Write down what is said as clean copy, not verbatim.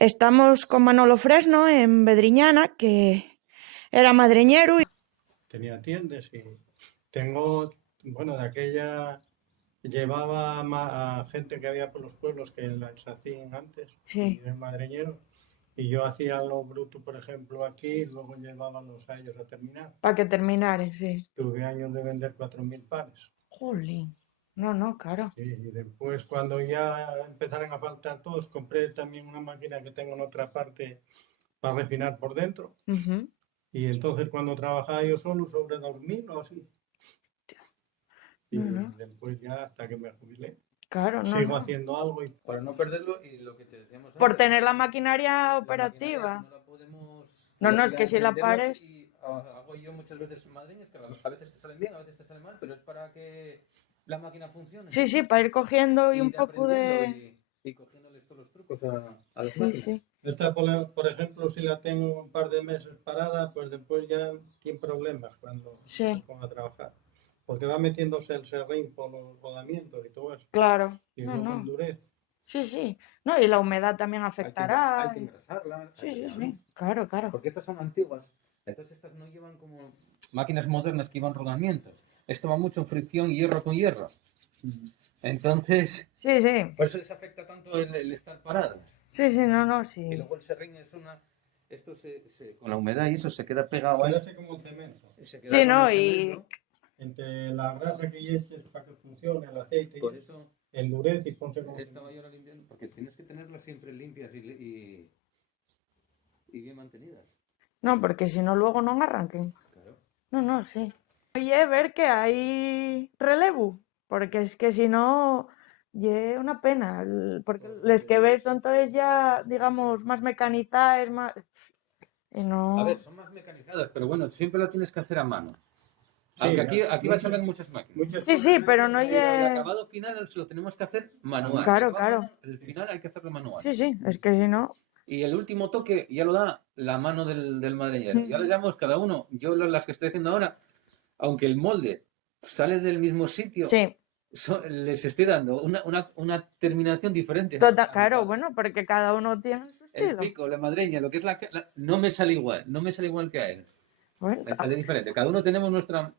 Estamos con Manolo Fresno en Bedriñana, que era madreñero. Tenía tiendas y tengo, bueno, de aquella llevaba a gente que había por los pueblos que las hacían antes y Sí, el madreñero. Y yo hacía lo bruto, por ejemplo, aquí, y luego llevábamos a ellos a terminar. para que terminare, sí. Tuve años de vender 4.000 pares. Jolín. No, claro. Y después, cuando ya empezaron a faltar todos, compré también una máquina que tengo en otra parte para refinar por dentro. Ujú. Y entonces, cuando trabajaba yo solo, sobre 2.000 o así. Y No. después ya hasta que me jubilé, Claro, sigo haciendo algo y Para no perderlo y lo que te decíamos por antes, tener la la maquinaria maquinaria operativa. no la podemos No, es que si la venderlas pares. y hago yo muchas veces madriñas que a veces te salen bien, a veces te salen mal, pero es para que la máquina funcione. Sí, para ir cogiendo y un poco aprendiendo de... y cogiéndoles todos los trucos a las Sí, máquinas. sí. esta, por ejemplo, si la tengo un par de meses parada, pues después ya tiene problemas cuando Sí. me pongo a trabajar. Porque va metiéndose el serrín por los rodamientos y todo eso. Claro. Y luego endurece. Sí. No, y la humedad también Hay afectará. que engrasarla. Sí. Claro. Porque estas son antiguas. Entonces estas no llevan como máquinas modernas que llevan rodamientos. Esto va mucho en fricción hierro con hierro. Entonces, Sí. por eso les afecta tanto el estar paradas. Sí, Y sí. luego el serrín es esto con la humedad y eso se queda pegado ahí. Parece como cemento. Se queda Sí, como ¿no? cemento. Entre la grasa que eches para que funcione, el aceite, Por eso endurece y ponse como estaba yo ahora limpiando, porque tienes que tenerlas siempre limpias y bien mantenidas. No, porque si no luego no arranquen. Claro. No, sí. Oye, ver que hay relevo, porque es que si no, es una pena, porque les que ves son todas ya, digamos, más mecanizadas, más... Y no... A ver, son más mecanizadas, pero bueno, siempre las tienes que hacer a mano. Sí, Aunque aquí vas a ver muchas máquinas. Sí, pero no Pero el es... acabado final lo tenemos que hacer manual. Claro. El final hay que hacerlo manual. Sí, es que si no... Y el último toque ya lo da la mano del madreñero. Ya le damos cada uno. Yo las que estoy haciendo ahora, aunque el molde sale del mismo sitio, Sí, les estoy dando una terminación diferente. claro, bueno, porque cada uno tiene su El estilo. pico, la madreña, lo que es no me sale igual. No me sale igual que a él. Bueno, Me sale diferente. Cada uno tenemos nuestra